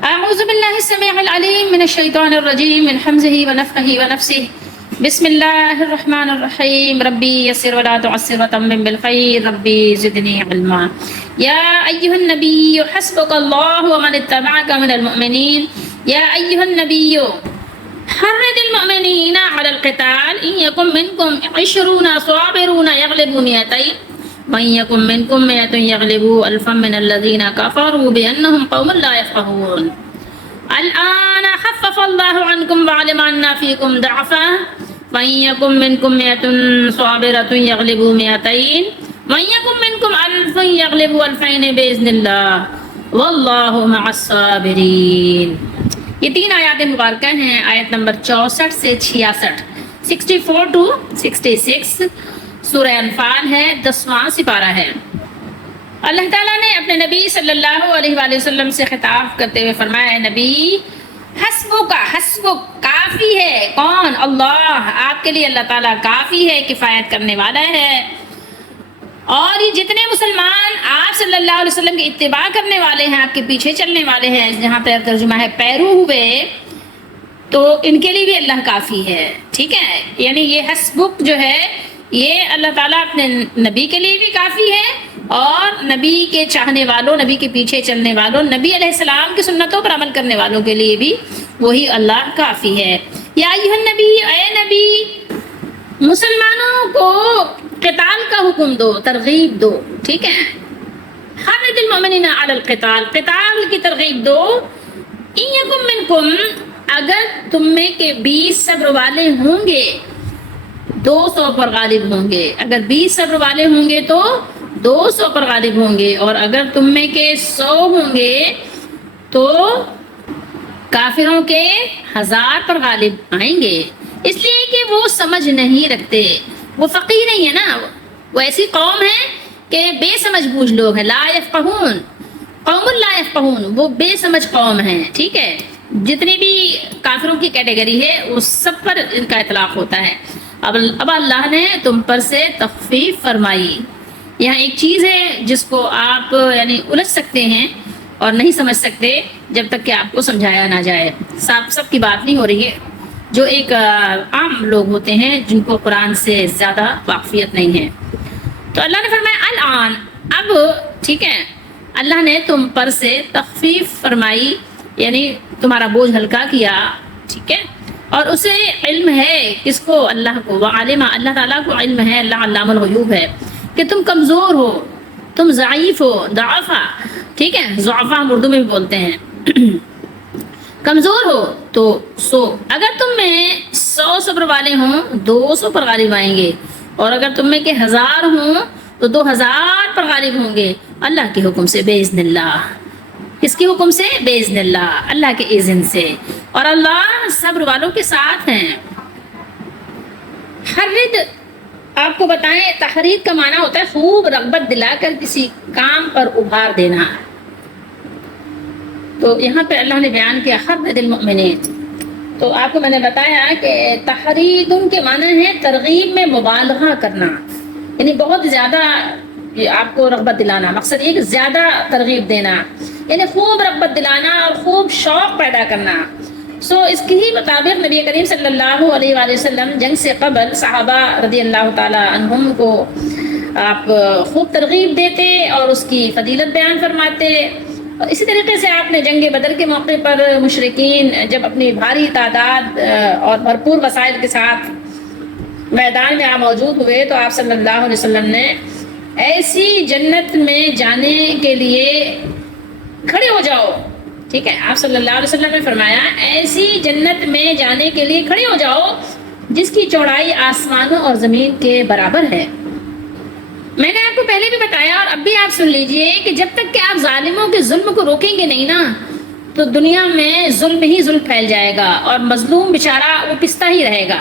أعوذ بالله السميع العليم من الشيطان الرجيم من حمزه ونفخه ونفسه. بسم الله الرحمن الرحيم. ربي يسر ولا تعسر وتمم بالخير. ربي زدني علما. يا أيها النبي حسبك الله ومن اتبعك من المؤمنين. يا أيها النبي حرض المؤمنين على القتال إن يكن منكم 20 صابرون يغلبوا 200 من يكن منكم 100 يغلبوا ألفا من الذين كفروا بأنهم قوم لا يفقهون. الآن خفف الله عنكم وعلم أن فيكم ضعفا من يكن منكم 100 صابرة يغلبوا 200 من يكن منكم 1000 يغلبوا 2000 بإذن الله والله مع الصابرين. یہ 3 آیات مبارکہ ہیں، آیت نمبر 64 سے 66، 64 to 66 سورہ انفال ہے، 10واں سپارہ ہے۔ اللہ تعالیٰ نے اپنے نبی صلی اللہ علیہ وآلہ وسلم سے خطاب کرتے ہوئے فرمایا، نبی حسبک کافی ہے، کون؟ اللہ، آپ کے لیے اللہ تعالیٰ کافی ہے، کفایت کرنے والا ہے۔ اور یہ جتنے مسلمان آپ صلی اللہ علیہ وسلم کی اتباع کرنے والے ہیں، آپ کے پیچھے چلنے والے ہیں، جہاں تک ترجمہ ہے پیرو ہوئے، تو ان کے لیے بھی اللہ کافی ہے، ٹھیک ہے؟ یعنی یہ حسبک جو ہے یہ اللہ تعالیٰ اپنے نبی کے لیے بھی کافی ہے، اور نبی کے چاہنے والوں، نبی کے پیچھے چلنے والوں، نبی علیہ السلام کی سنتوں پر عمل کرنے والوں کے لیے بھی وہی اللہ کافی ہے۔ یا ایھا النبی، اے نبی، مسلمانوں کو قتال کا حکم دو، ترغیب دو، ٹھیک ہے؟ حرض المؤمنین علی القتال، قتال کی ترغیب دو۔ ان یکم منکم، اگر تم میں کے 20 صبر والے ہوں گے 200 پر غالب ہوں گے، اگر 20 صبر والے ہوں گے تو 200 پر غالب ہوں گے، اور اگر تم میں کے 100 ہوں گے تو کافروں کے 1000 پر غالب آئیں گے۔ اس لیے کہ وہ سمجھ نہیں رکھتے، وہ فقیہ نہیں ہے نا، وہ ایسی قوم ہے کہ بے سمجھ بوجھ لوگ ہیں، لا یفقہون، قوم لا یفقہون، وہ بے سمجھ قوم ہیں، ٹھیک ہے؟ جتنی بھی کافروں کی کیٹیگری ہے وہ سب پر ان کا اطلاق ہوتا ہے۔ اب اللہ نے تم پر سے تخفیف فرمائی۔ یہاں ایک چیز ہے جس کو آپ یعنی الجھ سکتے ہیں اور نہیں سمجھ سکتے جب تک کہ آپ کو سمجھایا نہ جائے۔ سب کی بات نہیں ہو رہی ہے، جو ایک عام لوگ ہوتے ہیں جن کو قرآن سے زیادہ واقفیت نہیں ہے۔ تو اللہ نے فرمایا الآن، اب ٹھیک ہے، اللہ نے تم پر سے تخفیف فرمائی، یعنی تمہارا بوجھ ہلکا کیا، ٹھیک ہے؟ اور اسے علم ہے، کس کو؟ اللہ کو۔ وعلم، اللہ تعالیٰ کو علم ہے، اللہ علام الغیوب ہے، کہ تم کمزور ہو، تم ضعیف ہو، ضعفا، ٹھیک ہے؟ ضعفا ہم اردو میں بھی بولتے ہیں، کمزور ہو تو اگر تم میں 100 صبر والے ہوں 200 پر غالب آئیں گے، اور اگر تم میں کے 1000 ہوں تو 2000 پر غالب ہوں گے، اللہ کے حکم سے، باذن اللہ۔ کس کے حکم سے؟ باذن اللہ، اللہ کے اذن سے، اور اللہ صبر والوں کے ساتھ ہیں۔ حرد، آپ کو بتائیں، تحرید کا معنی ہوتا ہے خوب رغبت دلا کر کسی کام پر ابھار دینا۔ تو یہاں پہ اللہ نے بیان کیا حرد المؤمنین، تو آپ کو میں نے بتایا کہ تحرید کے معنی ہے ترغیب میں مبالغہ کرنا، یعنی بہت زیادہ آپ کو رغبت دلانا، مقصد یہ کہ زیادہ ترغیب دینا، یعنی خوب رغبت دلانا اور خوب شوق پیدا کرنا۔ اس کی ہی مطابق نبی کریم صلی اللہ علیہ وآلہ وسلم جنگ سے قبل صحابہ رضی اللہ تعالی عنہم کو آپ خوب ترغیب دیتے اور اس کی فضیلت بیان فرماتے۔ اسی طریقے سے آپ نے جنگ بدر کے موقع پر مشرکین جب اپنی بھاری تعداد اور بھرپور وسائل کے ساتھ میدان میں موجود ہوئے تو آپ صلی اللہ علیہ وسلم نے ایسی جنت میں جانے کے لیے کھڑے ہو جاؤ، ٹھیک ہے؟ آپ صلی اللہ علیہ وسلم نے فرمایا ایسی جنت میں جانے کے لیے کھڑے ہو جاؤ جس کی چوڑائی آسمانوں اور زمین کے برابر ہے۔ میں نے آپ کو پہلے بھی بتایا اور اب بھی آپ سن لیجئے کہ جب تک کہ آپ ظالموں کے ظلم کو روکیں گے نہیں نا، تو دنیا میں ظلم ہی ظلم پھیل جائے گا، اور مظلوم بیچارہ وہ پستا ہی رہے گا،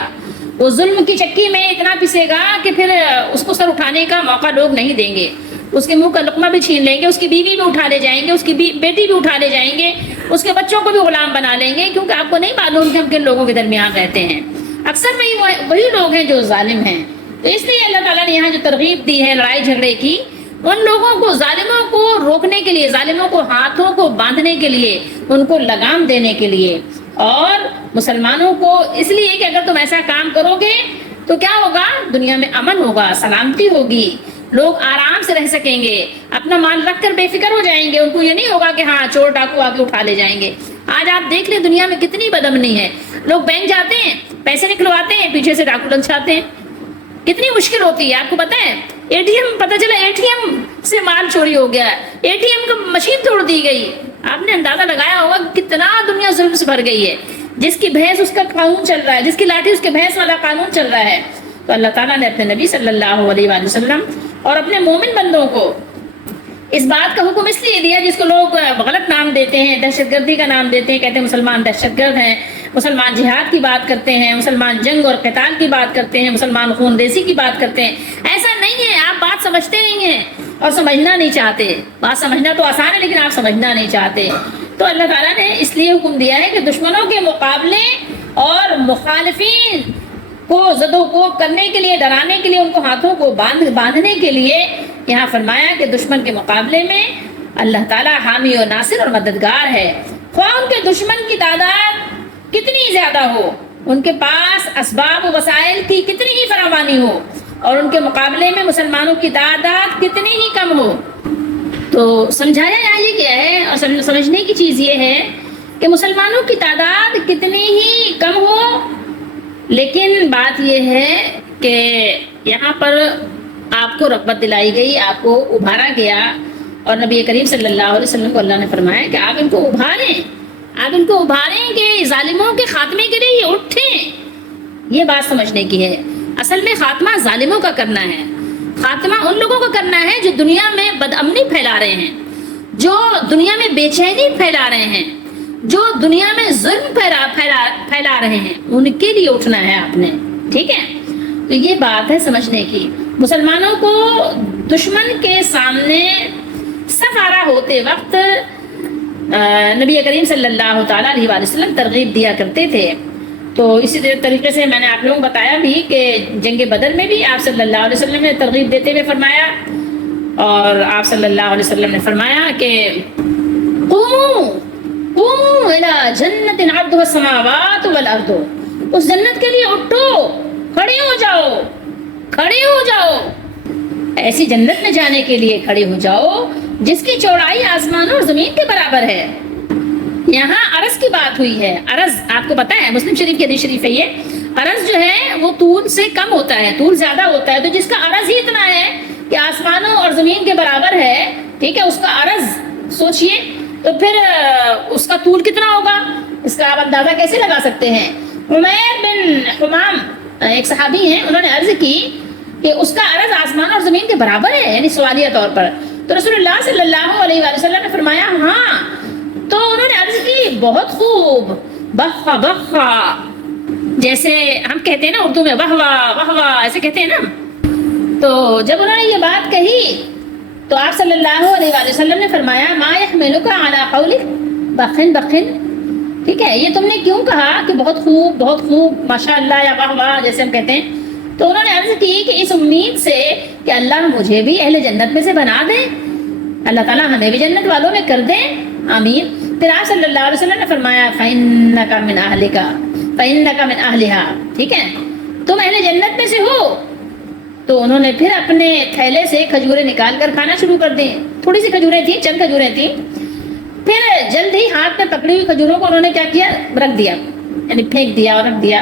وہ ظلم کی چکی میں اتنا پسے گا کہ پھر اس کو سر اٹھانے کا موقع لوگ نہیں دیں گے، اس کے منہ کا لقمہ بھی چھین لیں گے، اس کی بیوی بھی اٹھا لے جائیں گے، اس کی بیٹی بھی اٹھا لے جائیں گے، اس کے بچوں کو بھی غلام بنا لیں گے، کیونکہ آپ کو نہیں معلوم کہ ہم کن لوگوں کے درمیان رہتے ہیں، اکثر وہی لوگ ہیں جو ظالم ہیں۔ تو اس لیے اللہ تعالیٰ نے یہاں جو ترغیب دی ہے لڑائی جھگڑے کی، ان لوگوں کو، ظالموں کو روکنے کے لیے، ظالموں کو ہاتھوں کو باندھنے کے لیے، ان کو لگام دینے کے لیے، اور مسلمانوں کو اس لیے کہ اگر تم ایسا کام کرو گے تو کیا ہوگا؟ دنیا میں امن ہوگا، سلامتی ہوگی، لوگ آرام سے رہ سکیں گے، اپنا مال رکھ کر بے فکر ہو جائیں گے، ان کو یہ نہیں ہوگا کہ ہاں چور ڈاکو آگے اٹھا لے جائیں گے۔ آج آپ دیکھ لیں دنیا میں کتنی بدامنی ہے، لوگ بینک جاتے ہیں، پیسے نکلواتے ہیں، پیچھے سے ڈاکو لگ جاتے ہیں، کتنی مشکل ہوتی ہے۔ آپ کو پتہ ہے اے ٹی ایم، پتہ چلا اے ٹی ایم سے مال چوری ہو گیا، اے ٹی ایم کا مشین توڑ دی گئی، آپ نے اندازہ لگایا ہوگا کتنا دنیا ظلم سے بھر گئی ہے۔ جس کی بھینس اس کا قانون چل رہا ہے، جس کی لاٹھی اس کے بھینس والا قانون چل رہا ہے۔ تو اللہ تعالیٰ نے اپنے نبی صلی اللہ علیہ وآلہ وسلم اور اپنے مومن بندوں کو اس بات کا حکم اس لیے دیا، جس کو لوگ غلط نام دیتے ہیں، دہشت گردی کا نام دیتے ہیں، کہتے ہیں مسلمان دہشت گرد ہیں، مسلمان جہاد کی بات کرتے ہیں، مسلمان جنگ اور قتال کی بات کرتے ہیں، مسلمان خون ریزی کی بات کرتے ہیں۔ ایسا نہیں ہے، آپ بات سمجھتے نہیں ہیں اور سمجھنا نہیں چاہتے۔ بات سمجھنا تو آسان ہے لیکن آپ سمجھنا نہیں چاہتے۔ تو اللہ تعالیٰ نے اس لیے حکم دیا ہے کہ دشمنوں کے مقابلے اور مخالفین کو زد و کوب کرنے کے لیے، ڈرانے کے لیے، ان کو ہاتھوں کو باندھنے کے لیے یہاں فرمایا کہ دشمن کے مقابلے میں اللہ تعالیٰ حامی و ناصر اور مددگار ہے۔ خواہ ان کے دشمن کی تعداد کتنی زیادہ ہو، ان کے پاس اسباب و وسائل کی کتنی ہی فراوانی ہو، اور ان کے مقابلے میں مسلمانوں کی تعداد کتنی ہی کم ہو۔ تو سمجھایا یہ گیا ہے اور سمجھنے کی چیز یہ ہے کہ مسلمانوں کی تعداد کتنی ہی کم ہو، لیکن بات یہ ہے کہ یہاں پر آپ کو رغبت دلائی گئی، آپ کو ابھارا گیا، اور نبی کریم صلی اللہ علیہ وسلم کو اللہ نے فرمایا کہ آپ ان کو ابھاریں، آپ ان کو ابھاریں کہ ظالموں کے خاتمے کے لیے یہ اٹھیں۔ یہ بات سمجھنے کی ہے۔ اصل میں خاتمہ ظالموں کا کرنا ہے، خاتمہ ان لوگوں کا کرنا ہے جو دنیا میں بدامنی پھیلا رہے ہیں، جو دنیا میں بے چینی پھیلا رہے ہیں، جو دنیا میں ظلم پھیلا رہے ہیں، ان کے لیے اٹھنا ہے آپ نے، ٹھیک ہے؟ تو یہ بات ہے سمجھنے کی۔ مسلمانوں کو دشمن کے سامنے صف آرا ہوتے وقت نبی کریم صلی اللہ تعالیٰ علیہ وآلہ وسلم ترغیب دیا کرتے تھے۔ تو اسی طریقے سے میں نے آپ لوگوں کو بتایا بھی کہ جنگ بدر میں بھی آپ صلی اللہ علیہ وسلم نے ترغیب دیتے ہوئے فرمایا، اور آپ صلی اللہ علیہ وسلم نے فرمایا کہ قوموا الی جنت عرضها السماوات والارض، اس جنت کے لیے اٹھو، کھڑے ہو جاؤ، کھڑے ہو جاؤ، ایسی جنت میں جانے کے لیے کھڑے ہو جاؤ جس کی چوڑائی آسمان اور زمین کے برابر ہے۔ یہاں عرض کی بات ہوئی ہے۔ عرض آپ کو پتہ ہے، مسلم شریف کی حدیث شریف ہے یہ، عرض جو ہے وہ طول سے کم ہوتا ہے، طول زیادہ ہوتا ہے، تو جس کا عرض ہی اتنا ہے کہ آسمانوں اور زمین کے برابر ہے، ٹھیک ہے، اس کا عرض سوچئے تو پھر اس کا طول کتنا ہوگا، اس کا آپ اندازہ کیسے لگا سکتے ہیں؟ عمیر بن حمام ایک صحابی ہیں، انہوں نے عرض کی کہ اس کا عرض آسمان اور زمین کے برابر ہے، یعنی سوالیہ طور پر۔ تو رسول اللہ صلی اللہ علیہ وآلہ وسلم نے فرمایا ہاں۔ تو انہوں نے عرض کی بہت خوب، بخا بخا، جیسے ہم کہتے ہیں نا اردو میں واہ واہ واہ واہ، ایسے کہتے ہیں نا۔ تو جب انہوں نے یہ بات کہی تو آپ صلی اللہ علیہ وآلہ وسلم نے فرمایا ما يحملك على قولك بخن بخن، ٹھیک ہے، یہ تم نے کیوں کہا کہ بہت خوب بہت خوب، ماشاء اللہ یا واہ واہ جیسے ہم کہتے ہیں؟ تو انہوں نے عرض کی کہ اس امید سے کہ اللہ مجھے بھی اہل جنت میں سے بنا دے، اللہ تعالیٰ ہمیں بھی جنت والوں میں کر دے، آمین۔ پھر آپ صلی اللہ علیہ وسلم نے فرمایا فَإِنَّكَ مِنْ أَهْلِكَ فَإِنَّكَ مِنْ أَهْلِهَا، ٹھیک ہے، تم اہل جنت میں سے ہو۔ تو انہوں نے پھر اپنے تھیلے سے کھجوریں نکال کر کھانا شروع کر دیں، تھوڑی سی کھجوریں تھیں، چند کھجوریں تھیں۔ پھر جلد ہی ہاتھ میں پکڑی ہوئی کھجوروں کو انہوں نے کیا کیا، رکھ دیا، یعنی پھینک دیا اور رکھ دیا،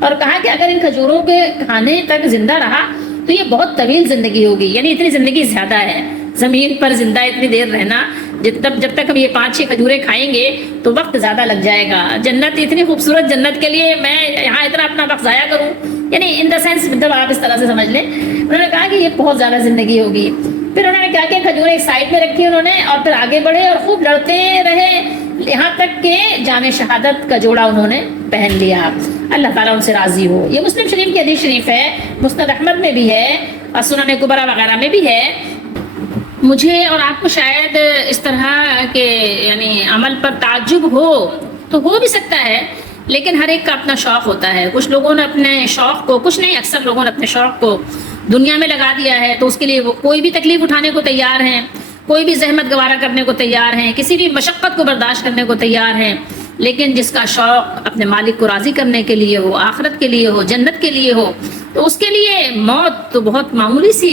اور کہا کہ اگر ان کھجوروں کے کھانے تک زندہ رہا تو یہ بہت طویل زندگی ہوگی، یعنی اتنی زندگی زیادہ ہے زمین پر زندہ اتنی دیر رہنا، جب تک ہم یہ 5-6 کھجوریں کھائیں گے تو وقت زیادہ لگ جائے گا۔ جنت اتنی خوبصورت جنت کے لیے میں یہاں اتنا اپنا وقت ضائع کروں، یعنی ان دا سینس مطلب آپ اس طرح سے سمجھ لیں۔ انہوں نے کہا کہ یہ بہت زیادہ زندگی ہوگی۔ پھر انہوں نے کیا کہ کھجوریں ایک سائڈ میں رکھی انہوں نے، اور پھر آگے بڑھے اور خوب لڑتے رہے یہاں تک کہ جامع شہادت کا جوڑا انہوں نے پہن لیا۔ اللہ تعالیٰ ان سے راضی ہو۔ یہ مسلم شریف کی حدیث شریف ہے، مسند احمد میں بھی ہے اور سنن کبریٰ وغیرہ میں بھی ہے۔ مجھے اور آپ کو شاید اس طرح کے یعنی عمل پر تعجب ہو تو ہو بھی سکتا ہے، لیکن ہر ایک کا اپنا شوق ہوتا ہے۔ کچھ لوگوں نے اپنے شوق کو، کچھ نہیں اکثر لوگوں نے اپنے شوق کو دنیا میں لگا دیا ہے تو اس کے لیے وہ کوئی بھی تکلیف اٹھانے کو تیار ہیں، کوئی بھی زحمت گوارہ کرنے کو تیار ہیں، کسی بھی مشقت کو برداشت کرنے کو تیار ہیں، لیکن جس کا شوق اپنے مالک کو راضی کرنے کے لیے ہو، آخرت کے لیے ہو، جنت کے لیے ہو، تو اس کے لیے موت تو بہت معمولی سی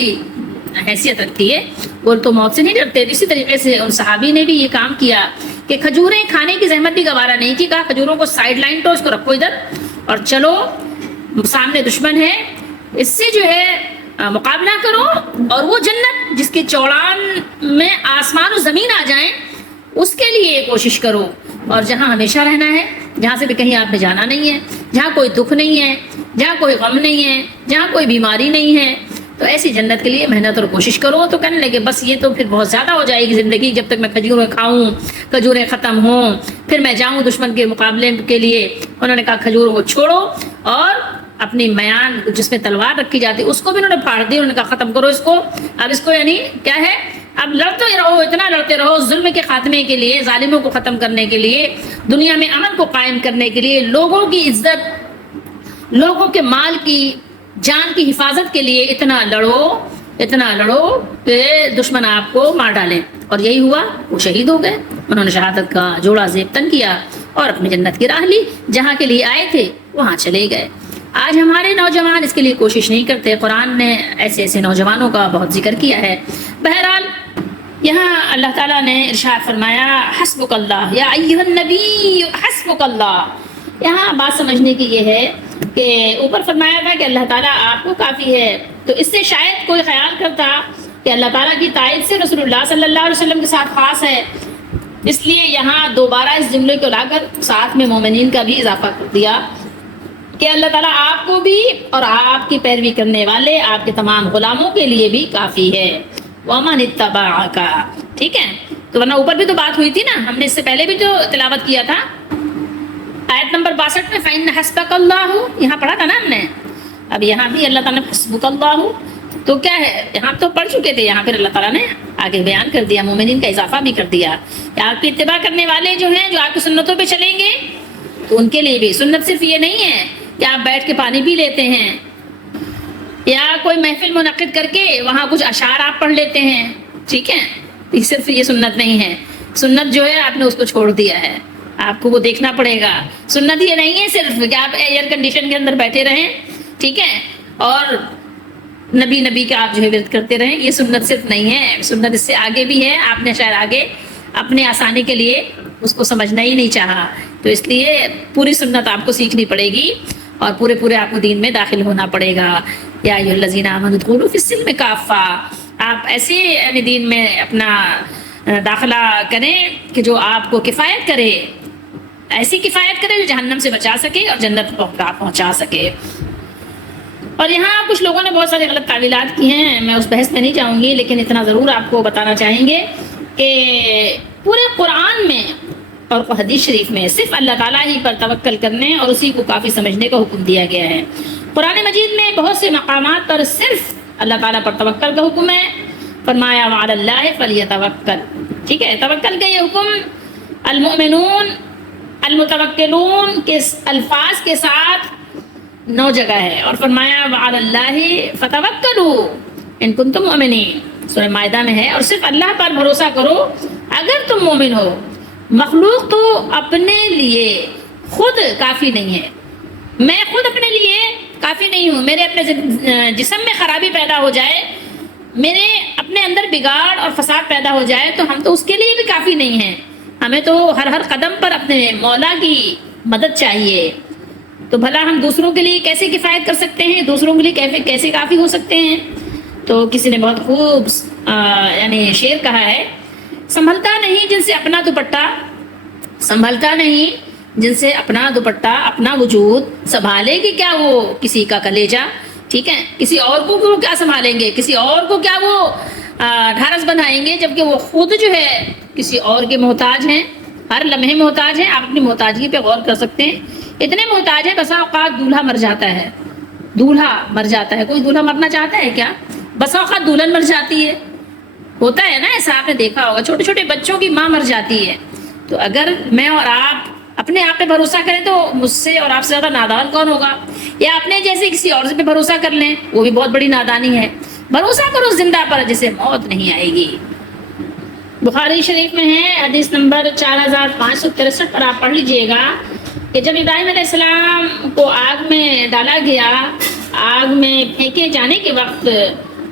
حیثیت رکھتی ہے، وہ تو موت سے نہیں ڈرتے۔ اسی طریقے سے ان صحابی نے بھی یہ کام کیا کہ کھجوریں کھانے کی زحمت بھی گوارہ نہیں کی، کہا کھجوروں کو سائڈ لائن تو اس کو رکھو ادھر اور چلو، سامنے دشمن ہے، اس سے جو ہے مقابلہ کرو، اور وہ جنت جس کے چوڑان میں آسمان و زمین آ جائیں اس کے لیے کوشش کرو، اور جہاں ہمیشہ رہنا ہے، جہاں سے بھی کہیں آپ نے جانا نہیں ہے، جہاں کوئی دکھ نہیں ہے، جہاں کوئی غم نہیں ہے، جہاں کوئی بیماری نہیں ہے، تو ایسی جنت کے لیے محنت اور کوشش کرو۔ تو کہنے لگے بس یہ تو پھر بہت زیادہ ہو جائے گی زندگی، جب تک میں کھجوریں کھاؤں، کھجوریں ختم ہوں، پھر میں جاؤں دشمن کے مقابلے کے لیے۔ انہوں نے کہا کھجوروں کو چھوڑو، اور اپنی میان جس میں تلوار رکھی جاتی اس کو بھی انہوں نے پھاڑ دی، انہوں نے کہا ختم کرو اس کو، اب اس کو یعنی کیا ہے، اب لڑتے رہو، اتنا لڑتے رہو ظلم کے خاتمے کے لیے، ظالموں کو ختم کرنے کے لیے، دنیا میں امن کو قائم کرنے کے لیے، لوگوں کی عزت، لوگوں کے مال کی، جان کی حفاظت کے لیے اتنا لڑو کہ دشمن آپ کو مار ڈالیں۔ اور یہی ہوا، وہ شہید ہو گئے، انہوں نے شہادت کا جوڑا زیب تن کیا اور اپنی جنت کی راہ لی، جہاں کے لیے آئے تھے وہاں چلے گئے۔ آج ہمارے نوجوان اس کے لیے کوشش نہیں کرتے، قرآن نے ایسے ایسے نوجوانوں کا بہت ذکر کیا ہے۔ بہرحال یہاں اللہ تعالیٰ نے ارشاد فرمایا حسبک اللہ یا ایھا النبی حسبک اللہ۔ یہاں بات سمجھنے کی یہ ہے کہ اوپر فرمایا تھا کہ اللہ تعالیٰ آپ کو کافی ہے، تو اس سے شاید کوئی خیال کرتا کہ اللہ تعالیٰ کی تائید سے رسول اللہ صلی اللہ علیہ وسلم کے ساتھ خاص ہے، اس لیے یہاں دوبارہ اس جملے کو لا کر ساتھ میں مومنین کا بھی اضافہ کر دیا کہ اللہ تعالیٰ آپ کو بھی اور آپ کی پیروی کرنے والے آپ کے تمام غلاموں کے لیے بھی کافی ہے۔ وَمَنِ اتَّبَعَكَ، ٹھیک ہے، تو ورنہ اوپر بھی تو بات ہوئی تھی نا، ہم نے اس سے پہلے بھی تو تلاوت کیا تھا آیت نمبر 62 میں، فَإِنَّ حَسْبَكَ اللَّهُ، یہاں پڑھا تھا نا ہم نے، اب یہاں بھی اللہ تعالیٰ نے حسبک اللہ، تو کیا ہے، یہاں تو پڑھ چکے تھے، یہاں پھر اللہ تعالیٰ نے آگے بیان کر دیا، مومنین کا اضافہ بھی کر دیا کہ آپ کی اتباع کرنے والے جو ہیں، جو آپ کی سنتوں پہ چلیں گے، تو ان کے لیے بھی سنت صرف یہ نہیں ہے کہ آپ بیٹھ کے پانی پی لیتے ہیں یا کوئی محفل منعقد کر کے وہاں کچھ اشعار آپ پڑھ لیتے ہیں، ٹھیک ہے، صرف یہ سنت نہیں ہے۔ سنت جو ہے آپ نے اس کو چھوڑ دیا ہے، آپ کو وہ دیکھنا پڑے گا۔ سنت یہ نہیں ہے صرف کہ آپ ایئر کنڈیشن کے اندر بیٹھے رہیں، ٹھیک ہے، اور نبی کا آپ جو ہے ورد کرتے رہیں، یہ سنت صرف نہیں ہے، سنت اس سے آگے بھی ہے۔ آپ نے شاید آگے اپنے آسانی کے لیے اس کو سمجھنا ہی نہیں چاہا، تو اس لیے پوری سنت آپ کو سیکھنی پڑے گی اور پورے آپ کو دین میں داخل ہونا پڑے گا۔ یا ایھا الذین آمنوا ادخلوا فی السلم کافہ، آپ ایسے یعنی دین میں اپنا داخلہ کریں کہ جو آپ کو کفایت کرے، ایسی کفایت کرے جو جہنم سے بچا سکے اور جنت پہنچا سکے۔ اور یہاں کچھ لوگوں نے بہت ساری غلط تعویلات کی ہیں، میں اس بحث میں نہیں جاؤں گی، لیکن اتنا ضرور آپ کو بتانا چاہیں گے کہ پورے قرآن میں اور حدیث شریف میں صرف اللہ تعالیٰ ہی پر توکل کرنے اور اسی کو کافی سمجھنے کا حکم دیا گیا ہے۔ قرآن مجید میں بہت سے مقامات پر صرف اللہ تعالیٰ پر توکل کا حکم ہے، فرمایا وعلی اللہ فلیتوکل، ٹھیک ہے، توکل کا یہ حکم المؤمنون المتوکلون کے الفاظ کے ساتھ 9 جگہ ہے، اور فرمایا وعلی اللہ فتوکلوا ان کنتم مؤمنین، سورہ مائدہ میں ہے، اور صرف اللہ پر بھروسہ کرو اگر تم مومن ہو۔ مخلوق تو اپنے لیے خود کافی نہیں ہے، میں خود اپنے لیے کافی نہیں ہوں، میرے اپنے جسم میں خرابی پیدا ہو جائے، میرے اپنے اندر بگاڑ اور فساد پیدا ہو جائے تو ہم تو اس کے لیے بھی کافی نہیں ہیں، ہمیں تو ہر قدم پر اپنے مولا کی مدد چاہیے۔ تو بھلا ہم دوسروں کے لیے کیسے کفایت کر سکتے ہیں، دوسروں کے لیے کیسے کافی ہو سکتے ہیں؟ تو کسی نے بہت خوب یعنی شعر کہا ہے، سنبھلتا نہیں جن سے اپنا دوپٹہ، سنبھلتا نہیں جن سے اپنا دوپٹہ، اپنا وجود سنبھالے گی کیا وہ کسی کا کلیجہ، ٹھیک ہے، کسی اور کو وہ کیا سنبھالیں گے، کسی اور کو کیا وہ ڈھارس بنائیں گے، جبکہ وہ خود جو ہے کسی اور کے محتاج ہیں، ہر لمحے محتاج ہیں۔ آپ اپنی محتاجگی پہ غور کر سکتے ہیں، اتنے محتاج ہیں، بسا اوقات دولہا مر جاتا ہے، دولہا مر جاتا ہے، کوئی دولہا مرنا چاہتا ہے کیا؟ بسا اوقات دلہن مر جاتی ہے، ہوتا ہے نا ایسا، آپ نے دیکھا ہوگا، چھوٹے چھوٹے بچوں کی ماں مر جاتی ہے۔ تو اگر میں اور آپ اپنے آپ پہ بھروسہ کریں تو مجھ سے اور آپ سے زیادہ نادان کون ہوگا؟ یا اپنے جیسے کسی اور پہ بھروسہ کر لیں، وہ بھی بہت بڑی نادانی ہے۔ بھروسہ کرو زندہ پر جسے موت نہیں آئے گی۔ بخاری شریف میں ہے حدیث نمبر 4563 پر، آپ پڑھ لیجئے گا کہ جب ابراہیم علیہ السلام کو آگ میں ڈالا گیا، آگ میں پھینکے جانے کے وقت،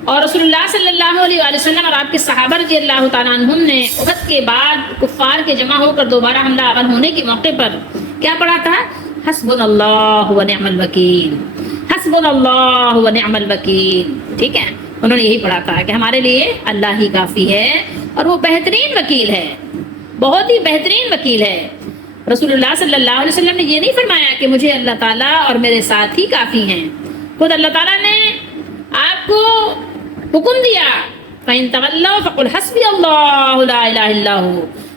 اور رسول اللہ صلی اللہ علیہ وآلہ وسلم اور آپ کے صحابہ رضی اللہ تعالیٰ عنہم نے احد کے بعد کفار کے جمع ہو کر دوبارہ حملہ آور ہونے کے موقع پر کیا پڑھا تھا؟ حسبنا اللہ و نعم الوکیل، حسبنا اللہ و نعم الوکیل۔ ٹھیک ہے، انہوں نے یہی پڑھا تھا کہ ہمارے لیے اللہ ہی کافی ہے اور وہ بہترین وکیل ہے، بہت ہی بہترین وکیل ہے۔ رسول اللہ صلی اللہ علیہ وسلم نے یہ نہیں فرمایا کہ مجھے اللہ تعالیٰ اور میرے ساتھ ہی کافی ہیں، خود اللہ تعالیٰ نے آپ کو حکم دیا فَإِن تَوَلَّوْا فَقُلْ حَسْبِيَ اللَّهُ لَا إِلَهَ إِلَّا هُوَ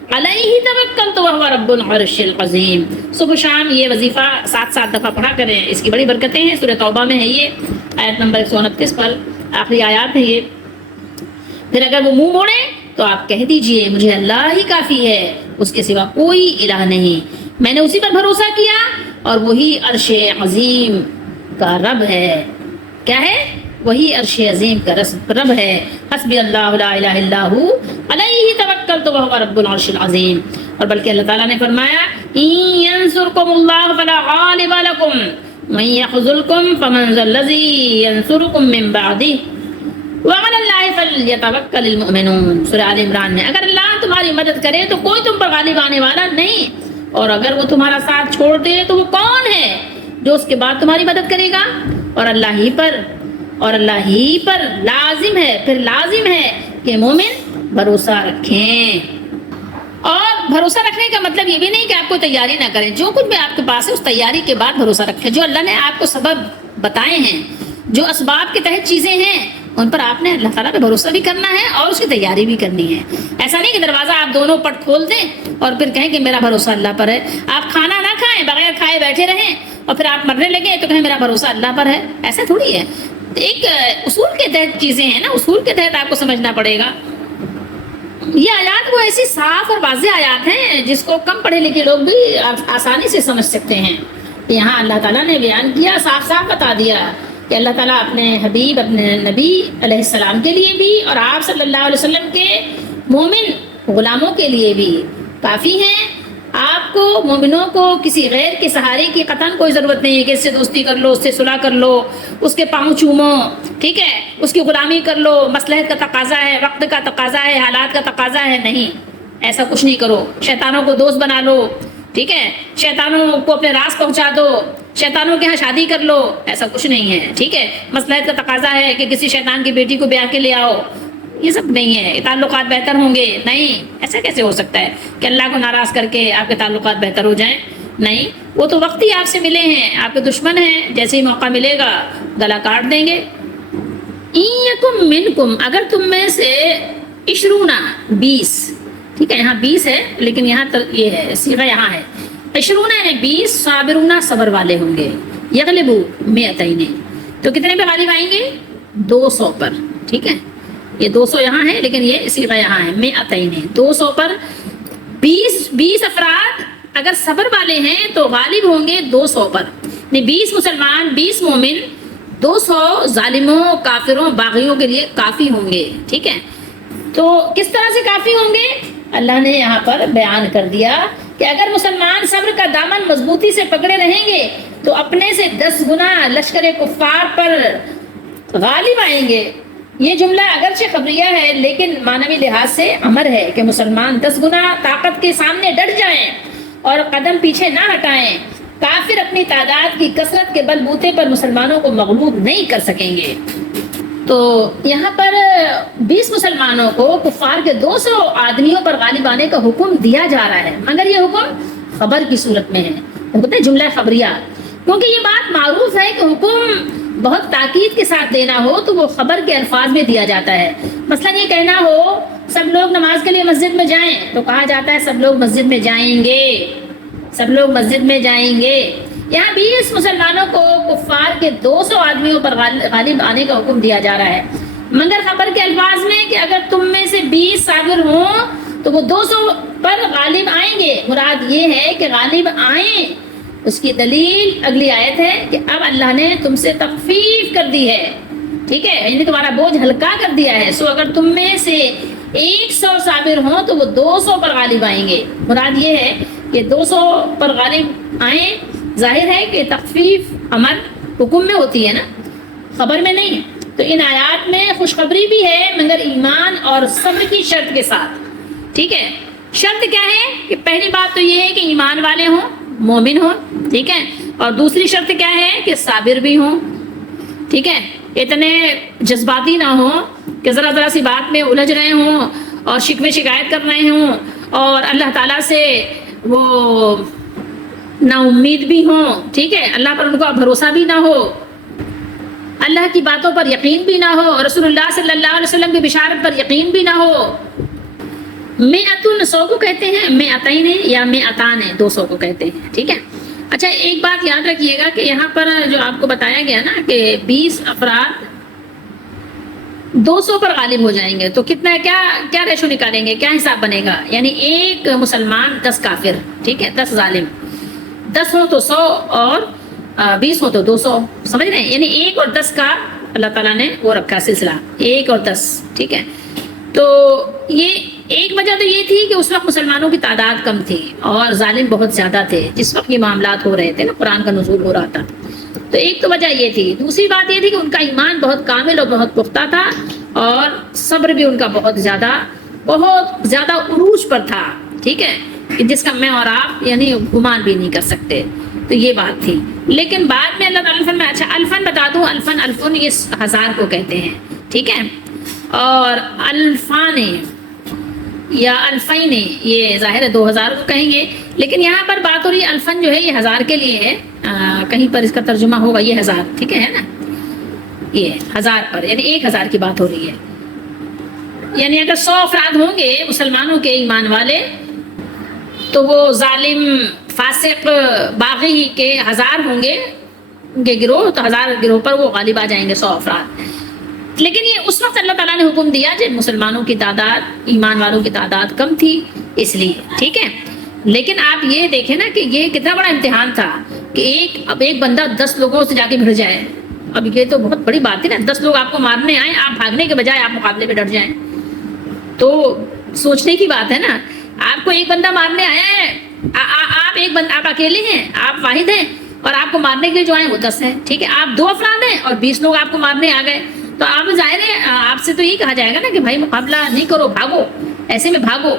عَلَيْهِ تَوَكَّلْتُ وَهُوَ رَبُّ الْعَرْشِ الْعَظِيمِ۔ صبح شام یہ وظیفہ 7 دفعہ پڑھا کریں، اس کی بڑی برکتیں ہیں۔ سورہ توبہ میں ہے یہ، آیت نمبر 129 پر آخری آیات ہے یہ۔ پھر اگر وہ منہ موڑے تو آپ کہہ دیجئے مجھے اللہ ہی کافی ہے، اس کے سوا کوئی الہ نہیں، میں نے اسی پر بھروسہ کیا اور وہی عرش عظیم کا رب ہے۔ کیا ہے؟ وہی عرش عظیم کا رب ہے۔ حسبی اللہ لا الہ الا ہو علیہ توکلت وہو رب العرش العظیم۔ اور بلکہ اللہ تعالیٰ نے فرمایا ان ینصرکم اللہ فلا غالب لکم وَمَن يَخْذُلْكُمْ فَمَنْ ذَا الَّذِي يَنْصُرُكُمْ مِنْ بَعْدِهِ وَعَلَى اللَّهِ فَلْيَتَوَكَّلِ الْمُؤْمِنُونَ۔ سورہ آل عمران میں اگر اللہ تمہاری مدد کرے تو کوئی تم پر غالب آنے والا نہیں، اور اگر وہ تمہارا ساتھ چھوڑ دے تو وہ کون ہے جو اس کے بعد تمہاری مدد کرے گا؟ اور اللہ ہی پر لازم ہے، پھر لازم ہے کہ مومن بھروسہ رکھیں۔ اور بھروسہ رکھنے کا مطلب یہ بھی نہیں کہ آپ کو تیاری نہ کریں، جو کچھ بھی آپ کے پاس ہے اس تیاری کے بعد بھروسہ رکھیں۔ جو اللہ نے آپ کو سبب بتائے ہیں، جو اسباب کے تحت چیزیں ہیں، ان پر آپ نے اللہ تعالیٰ پہ بھروسہ بھی کرنا ہے اور اس کی تیاری بھی کرنی ہے۔ ایسا نہیں کہ دروازہ آپ دونوں پٹ کھول دیں اور پھر کہیں کہ میرا بھروسہ اللہ پر ہے۔ آپ کھانا نہ کھائیں، بغیر کھائے بیٹھے رہیں اور پھر آپ مرنے لگے تو کہیں میرا بھروسہ اللہ پر ہے، ایسا تھوڑی ہے۔ ایک اصول کے تحت چیزیں ہیں نا، اصول کے تحت آپ کو سمجھنا پڑے گا۔ یہ آیات وہ ایسی صاف اور واضح آیات ہیں جس کو کم پڑھے لکھے لوگ بھی آسانی سے سمجھ سکتے ہیں۔ یہاں اللہ تعالیٰ نے بیان کیا، صاف صاف بتا دیا کہ اللہ تعالیٰ اپنے حبیب، اپنے نبی علیہ السلام کے لیے بھی اور آپ صلی اللہ علیہ وسلم کے مومن غلاموں کے لیے بھی کافی ہیں۔ آپ کو مومنوں کو کسی غیر کے سہارے کی قطعاً کوئی ضرورت نہیں ہے کہ اس سے دوستی کر لو، اس سے صلح کر لو، اس کے پاؤں چومو، ٹھیک ہے، اس کی غلامی کر لو، مصلحت کا تقاضا ہے، وقت کا تقاضا ہے، حالات کا تقاضا ہے، نہیں، ایسا کچھ نہیں کرو۔ شیطانوں کو دوست بنا لو، ٹھیک ہے، شیطانوں کو اپنے راز پہنچا دو، شیطانوں کے ہاں شادی کر لو، ایسا کچھ نہیں ہے، ٹھیک ہے۔ مصلحت کا تقاضا ہے کہ کسی شیطان کی بیٹی کو بیاہ کے لے آؤ، یہ سب نہیں ہے۔ تعلقات بہتر ہوں گے، نہیں، ایسا کیسے ہو سکتا ہے کہ اللہ کو ناراض کر کے آپ کے تعلقات بہتر ہو جائیں؟ نہیں، وہ تو وقت ہی آپ سے ملے ہیں، آپ کے دشمن ہیں، جیسے ہی موقع ملے گا گلا کاٹ دیں گے۔ اِن منکم، اگر تم میں سے 20، ٹھیک ہے، یہاں 20 ہے لیکن یہاں یہ ہے صیغہ یہاں ہے 20 ہے، 20 صابرون، صبر والے ہوں گے، یغلبوا 200، تو کتنے پہ غالب آئیں گے؟ 200 پر، ٹھیک ہے، یہ 200 یہاں ہے لیکن یہ صیغہ یہاں ہے 200، 200 پر 20 افراد اگر صبر والے ہیں تو غالب ہوں گے 200 پر، یعنی 20 مسلمان، 20 مومن 200 ظالموں، کافروں، باغیوں کے لیے کافی ہوں گے، ٹھیک ہے۔ تو کس طرح سے کافی ہوں گے؟ اللہ نے یہاں پر بیان کر دیا کہ اگر مسلمان صبر کا دامن مضبوطی سے پکڑے رہیں گے تو اپنے سے 10 گنا لشکر کفار پر غالب آئیں گے۔ یہ جملہ اگرچہ خبریہ ہے لیکن معنوی لحاظ سے امر ہے کہ مسلمان 10 گنا طاقت کے سامنے ڈٹ جائیں اور قدم پیچھے نہ ہٹائیں۔ کافر اپنی تعداد کی کثرت کے بل بوتے پر مسلمانوں کو مغلوب نہیں کر سکیں گے۔ تو یہاں پر 20 مسلمانوں کو کفار کے 200 آدمیوں پر غالب آنے کا حکم دیا جا رہا ہے، مگر یہ حکم خبر کی صورت میں ہے، کہتے ہیں جملہ خبریہ، کیونکہ یہ بات معروف ہے کہ حکم بہت تاکید کے ساتھ دینا ہو تو وہ خبر کے الفاظ میں دیا جاتا ہے۔ مثلا یہ کہنا ہو سب لوگ نماز کے لیے مسجد میں جائیں تو کہا جاتا ہے سب لوگ مسجد میں جائیں گے، سب لوگ مسجد میں جائیں گے۔ یہاں 20 مسلمانوں کو کفار کے 200 آدمیوں پر غالب آنے کا حکم دیا جا رہا ہے، مگر خبر کے الفاظ میں کہ اگر تم میں سے 20 صابر ہوں تو وہ 200 پر غالب آئیں گے۔ مراد یہ ہے کہ غالب آئیں، اس کی دلیل اگلی آیت ہے کہ اب اللہ نے تم سے تخفیف کر دی ہے، ٹھیک ہے، یعنی تمہارا بوجھ ہلکا کر دیا ہے. سو اگر تم میں سے 100 صابر ہوں تو وہ 200 پر غالب آئیں گے. مراد یہ ہے کہ 200 پر غالب آئیں. ظاہر ہے کہ تخفیف امر حکم میں ہوتی ہے نا، خبر میں نہیں. تو ان آیات میں خوشخبری بھی ہے مگر ایمان اور صبر کی شرط کے ساتھ، ٹھیک ہے. شرط کیا ہے کہ پہلی بات تو یہ ہے کہ ایمان والے ہوں، مومن ہوں، ٹھیک ہے. اور دوسری شرط کیا ہے کہ صابر بھی ہوں، ٹھیک ہے. اتنے جذباتی نہ ہوں کہ ذرا ذرا سی بات میں الجھ رہے ہوں اور شکوے شکایت کر رہے ہوں اور اللہ تعالیٰ سے وہ نا امید بھی ہوں، ٹھیک ہے، اللہ پر ان کو بھروسہ بھی نہ ہو، اللہ کی باتوں پر یقین بھی نہ ہو، رسول اللہ صلی اللہ علیہ وسلم کی بشارت پر یقین بھی نہ ہو. مئتن 100 کو کہتے ہیں، مئتین یا مئتان 200 کو کہتے ہیں، ٹھیک ہے. اچھا ایک بات یاد رکھیے گا کہ یہاں پر جو آپ کو بتایا گیا نا کہ 20 افراد 200 پر غالب ہو جائیں گے تو کتنا کیا ریشو نکالیں گے، کیا حساب بنے گا؟ یعنی ایک مسلمان 10 کافر، ٹھیک ہے، 10 ظالم، 10 ہو تو 100 اور 20 ہو تو 200، سمجھ رہے ہیں؟ یعنی 1 اور 10 کا اللہ تعالیٰ نے وہ رکھا سلسلہ، 1 اور 10، ٹھیک ہے. تو یہ ایک وجہ تو یہ تھی کہ اس وقت مسلمانوں کی تعداد کم تھی اور ظالم بہت زیادہ تھے جس وقت یہ معاملات ہو رہے تھے نا، قرآن کا نزول ہو رہا تھا. تو ایک تو وجہ یہ تھی. دوسری بات یہ تھی کہ ان کا ایمان بہت کامل اور بہت پختہ تھا اور صبر بھی ان کا بہت زیادہ عروج پر تھا، ٹھیک ہے، کہ جس کا میں اور آپ یعنی گمان بھی نہیں کر سکتے. تو یہ بات تھی. لیکن بعد میں اللہ تعالیٰ نے فرمایا اچھا الفن بتا دوں. الفن یہ 1000 کو کہتے ہیں، ٹھیک ہے. اور الفان یا الفین یہ ظاہر ہے 2000 کو کہیں گے، لیکن یہاں پر بات ہو رہی ہے الفن جو ہے یہ 1000 کے لیے ہے. کہیں پر اس کا ترجمہ ہوگا یہ 1000، ٹھیک ہے نا، یہ 1000 پر یعنی 1000 کی بات ہو رہی ہے. یعنی اگر 100 افراد ہوں گے مسلمانوں کے ایمان والے تو وہ ظالم فاسق باغی کے 1000 ہوں گے ان کے گروہ، تو 1000 گروہ پر وہ غالب آ جائیں گے 100 افراد. لیکن یہ اس وقت اللہ تعالیٰ نے حکم دیا جب مسلمانوں کی تعداد، ایمان والوں کی تعداد کم تھی اس لیے، ٹھیک ہے. لیکن آپ یہ دیکھیں نا کہ یہ کتنا بڑا امتحان تھا کہ ایک بندہ 10 لوگوں سے جا کے بھڑ جائے. اب یہ تو بہت بڑی بات ہے نا، 10 لوگ آپ کو مارنے آئیں، آپ بھاگنے کے بجائے آپ مقابلے میں ڈٹ جائیں، تو سوچنے کی بات ہے نا. آپ کو ایک بندہ مارنے آیا ہے، آپ اکیلے ہیں، آپ واحد ہیں، اور آپ کو مارنے کے لیے جو آئے وہ 10 ہیں، ٹھیک ہے. آپ 2 افراد ہیں اور 20 لوگ آپ کو مارنے آ گئے، تو آپ ظاہر ہے آپ سے تو یہ کہا جائے گا نا کہ بھائی مقابلہ نہیں کرو، بھاگو، ایسے میں بھاگو.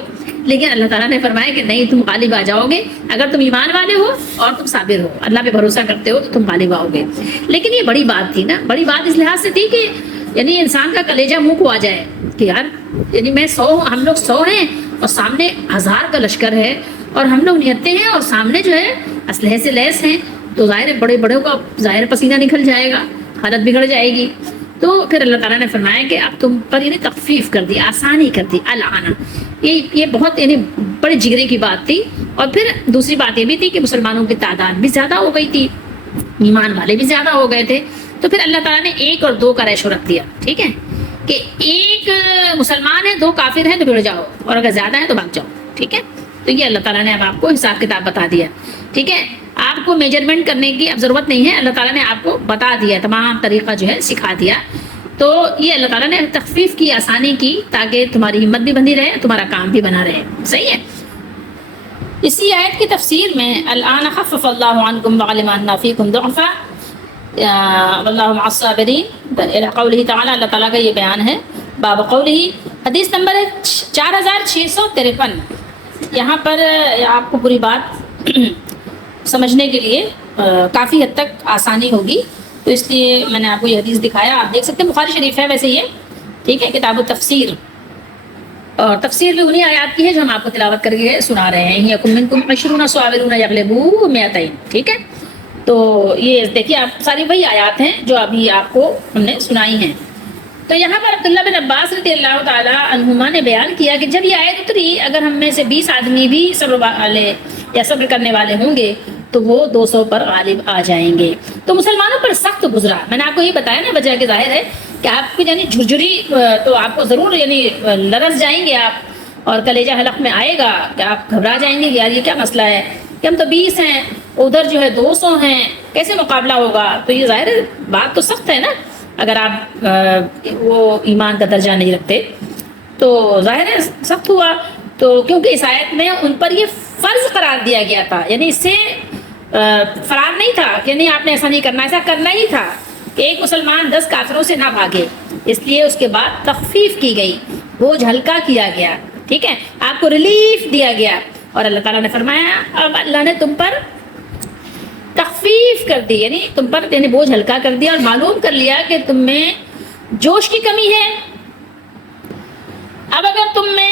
لیکن اللہ تعالیٰ نے فرمایا کہ نہیں، تم غالب آ جاؤ گے اگر تم ایمان والے ہو اور تم صابر ہو، اللہ پہ بھروسہ کرتے ہو تو تم غالب آؤ گے. لیکن یہ بڑی بات تھی نا، بڑی بات اس لحاظ سے تھی کہ یعنی انسان کا کلیجہ منہ کو آ جائے کہ یار یعنی ہم لوگ 100 ہیں اور سامنے 1000 کا لشکر ہے اور ہم لوگ نہتے ہیں اور سامنے جو ہے اسلحے سے لیس ہیں، تو ظاہر بڑے کا ظاہر پسینہ نکل جائے گا، حالت بگڑ جائے گی. تو پھر اللہ تعالیٰ نے فرمایا کہ اب تم پر یعنی تخفیف کر دی، آسانی کر دی. الآن یہ بہت یعنی بڑے جگرے کی بات تھی. اور پھر دوسری بات یہ بھی تھی کہ مسلمانوں کی تعداد بھی زیادہ ہو گئی تھی، ایمان والے بھی زیادہ ہو گئے تھے. تو پھر اللہ تعالیٰ نے 1 اور 2 کا ریشو رکھ دیا، ٹھیک ہے، کہ 1 مسلمان ہے 2 کافر ہیں تو بھڑ جاؤ، اور اگر زیادہ ہے تو بھاگ جاؤ، ٹھیک ہے. تو یہ اللہ تعالیٰ نے اب آپ کو حساب کتاب بتا دیا، ٹھیک ہے. آپ کو میجرمنٹ کرنے کی اب ضرورت نہیں ہے، اللہ تعالیٰ نے آپ کو بتا دیا، تمام طریقہ جو ہے سکھا دیا. تو یہ اللہ تعالیٰ نے تخفیف کی، آسانی کی، تاکہ تمہاری ہمت بھی بندی رہے، تمہارا کام بھی بنا رہے. صحیح ہے. اسی آیت کی تفسیر میں الآن خفف اللہ عنکم وعلم ان فیکم ضعفا واللہ مع الصابرین الی قولہ تعالی. اللہ تعالیٰ کا یہ بیان ہے باب قولہ. حدیث نمبر ہے 4653. یہاں پر آپ کو پوری بات سمجھنے کے لیے کافی حد تک آسانی ہوگی، تو اس لیے میں نے آپ کو یہ حدیث دکھایا. آپ دیکھ سکتے ہیں بخاری شریف ہے ویسے یہ، ٹھیک ہے، کتاب التفسیر. اور تفسیر بھی انہی آیات کی ہے جو ہم آپ کو تلاوت کر کے سنا رہے ہیں. یکم منکم 20 صابرون یغلبوا 200، ٹھیک ہے. تو یہ دیکھیے آپ ساری وہی آیات ہیں جو ابھی آپ کو ہم نے سنائی ہیں. تو یہاں پر عبداللہ بن عباس رضی اللہ تعالی عنہما نے بیان کیا کہ جب یہ آیت اتری اگر ہم میں سے 20 آدمی بھی صبر والے یا صبر کرنے والے ہوں گے تو وہ 200 پر غالب آ جائیں گے. تو مسلمانوں پر سخت گزرا. میں نے آپ کو یہ بتایا نا وجہ کہ ظاہر ہے کہ آپ کو یعنی جھرجھری تو آپ کو ضرور یعنی لرز جائیں گے آپ، اور کلیجہ حلق میں آئے گا کہ آپ گھبرا جائیں گے کہ یار یہ کیا مسئلہ ہے کہ ہم تو 20 ہیں ادھر جو ہے 200 ہیں، کیسے مقابلہ ہوگا؟ تو یہ ظاہر بات تو سخت ہے نا، اگر آپ وہ ایمان کا درجہ نہیں رکھتے تو ظاہر ہے سخت ہوا۔ تو کیونکہ اس آیت میں ان پر یہ فرض قرار دیا گیا تھا، یعنی اس سے فرار نہیں تھا کہ نہیں آپ نے ایسا نہیں کرنا، ایسا کرنا ہی تھا کہ ایک مسلمان 10 کافروں سے نہ بھاگے، اس لیے اس کے بعد تخفیف کی گئی، بوجھ ہلکا کیا گیا، ٹھیک ہے، آپ کو ریلیف دیا گیا، اور اللہ تعالیٰ نے فرمایا اب اللہ نے تم پر تخفیف کر دی، یعنی تم پر یعنی بوجھ ہلکا کر دیا، اور معلوم کر لیا کہ تم میں جوش کی کمی ہے۔ اب اگر تم میں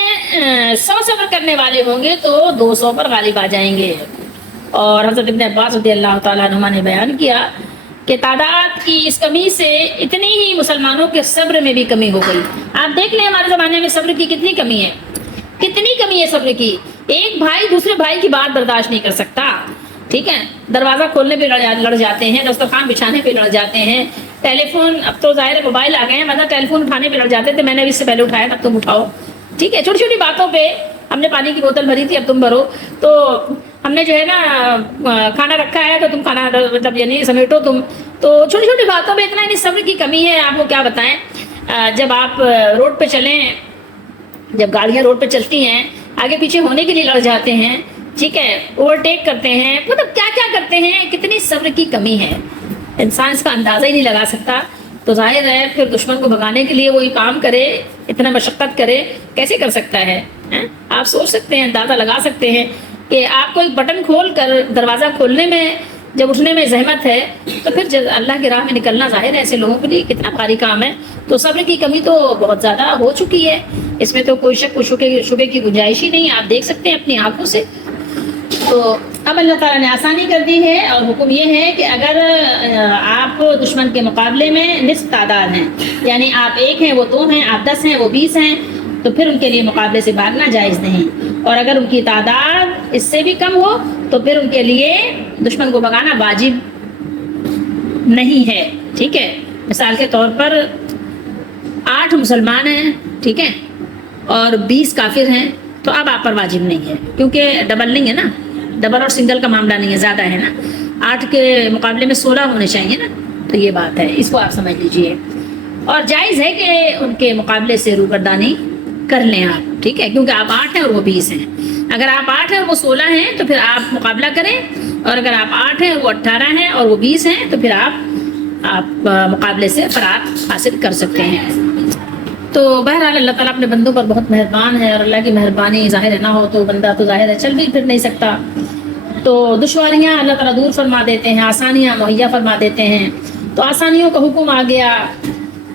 100 صبر کرنے والے ہوں گے تو 200 پر غالب آ جائیں گے۔ اور حضرت ابن عباس رضی اللہ تعالیٰ عنہ نے بیان کیا کہ تعداد کی اس کمی سے اتنی ہی مسلمانوں کے صبر میں بھی کمی ہو گئی۔ آپ دیکھ لیں ہمارے زمانے میں صبر کی کتنی کمی ہے، کتنی کمی ہے صبر کی۔ ایک بھائی دوسرے بھائی کی بات برداشت نہیں کر سکتا، ٹھیک ہے، دروازہ کھولنے پہ لڑ جاتے ہیں، دسترخوان بچھانے پہ لڑ جاتے ہیں، ٹیلی فون، اب تو ظاہر موبائل آ گئے ہیں، مطلب ٹیلی فون اٹھانے پہ لڑ جاتے تھے، میں نے اس سے پہلے اٹھایا اب تم اٹھاؤ، ٹھیک ہے، چھوٹی چھوٹی باتوں پہ، ہم نے پانی کی بوتل بھری تھی اب تم بھرو، تو ہم نے جو ہے نا کھانا رکھا ہے تو تم کھانا مطلب یعنی سمیٹو تم، تو چھوٹی چھوٹی باتوں پہ اتنا یعنی صبر کی کمی ہے۔ آپ کو کیا بتائیں، جب آپ روڈ پہ چلیں، جب گاڑیاں روڈ پہ چلتی ہیں آگے پیچھے ہونے کے لیے لڑ جاتے ہیں، ٹھیک ہے، اوورٹیک کرتے ہیں، مطلب کیا کیا کرتے ہیں، کتنی صبر کی کمی ہے، انسان اس کا اندازہ ہی نہیں لگا سکتا۔ تو ظاہر ہے پھر دشمن کو بھگانے کے لیے وہی کام کرے، اتنا مشقت کرے، کیسے کر سکتا ہے؟ آپ سوچ سکتے ہیں، اندازہ لگا سکتے ہیں کہ آپ کو ایک بٹن کھول کر دروازہ کھولنے میں جب اٹھنے میں زحمت ہے تو پھر اللہ کی راہ میں نکلنا ظاہر ہے ایسے لوگوں کے لیے کتنا بھاری کام ہے۔ تو صبر کی کمی تو بہت زیادہ ہو چکی ہے، اس میں تو کوئی شک و شبے کی گنجائش ہی نہیں، آپ دیکھ سکتے ہیں اپنی آنکھوں سے۔ تو اب اللہ تعالیٰ نے آسانی کر دی ہے، اور حکم یہ ہے کہ اگر آپ دشمن کے مقابلے میں نصف تعداد ہیں، یعنی آپ 1 ہیں وہ 2 ہیں، آپ 10 ہیں وہ 20 ہیں، تو پھر ان کے لیے مقابلے سے بھاگنا جائز نہیں، اور اگر ان کی تعداد اس سے بھی کم ہو تو پھر ان کے لیے دشمن کو بھگانا واجب نہیں ہے، ٹھیک ہے۔ مثال کے طور پر 8 مسلمان ہیں، ٹھیک ہے، اور 20 کافر ہیں، تو اب آپ پر واجب نہیں ہے، کیونکہ ڈبل نہیں ہے نا، ڈبل اور سنگل کا معاملہ نہیں ہے، زیادہ ہے نا، 8 کے مقابلے میں 16 ہونے چاہیے نا، تو یہ بات ہے، اس کو آپ سمجھ لیجئے۔ اور جائز ہے کہ ان کے مقابلے سے روگردانی کر لیں آپ، ٹھیک ہے، کیونکہ آپ 8 ہیں اور وہ 20 ہیں، اگر آپ 8 ہیں اور وہ 16 ہیں تو پھر آپ مقابلہ کریں، اور اگر آپ 8 ہیں وہ 18 ہیں اور وہ 20 ہیں تو پھر آپ مقابلے سے فرار حاصل کر سکتے ہیں۔ تو بہرحال اللہ تعالیٰ اپنے بندوں پر بہت مہربان ہے، اور اللہ کی مہربانی ظاہر نہ ہو تو بندہ تو ظاہر ہے چل بھی پھر نہیں سکتا، تو دشواریاں اللہ تعالیٰ دور فرما دیتے ہیں، آسانیاں مہیا فرما دیتے ہیں۔ تو آسانیوں کا حکم آ گیا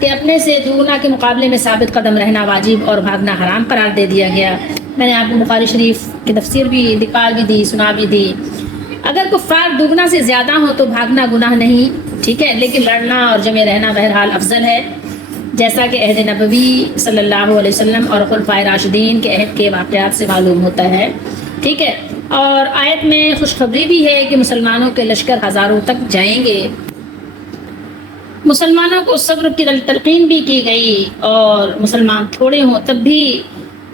کہ اپنے سے دوگنا کے مقابلے میں ثابت قدم رہنا واجب اور بھاگنا حرام قرار دے دیا گیا۔ میں نے آپ کو بخاری شریف کی تفسیر بھی نکال بھی دی، سنا بھی دی۔ اگر کفار دوگنا سے زیادہ ہو تو بھاگنا گناہ نہیں، ٹھیک ہے، لیکن لڑنا اور جمع رہنا بہرحال افضل ہے، جیسا کہ عہد نبوی صلی اللہ علیہ وسلم اور خلفائے راشدین کے عہد کے واقعات سے معلوم ہوتا ہے، ٹھیک ہے۔ اور آیت میں خوشخبری بھی ہے کہ مسلمانوں کے لشکر ہزاروں تک جائیں گے، مسلمانوں کو صبر کی تلقین بھی کی گئی، اور مسلمان تھوڑے ہوں تب بھی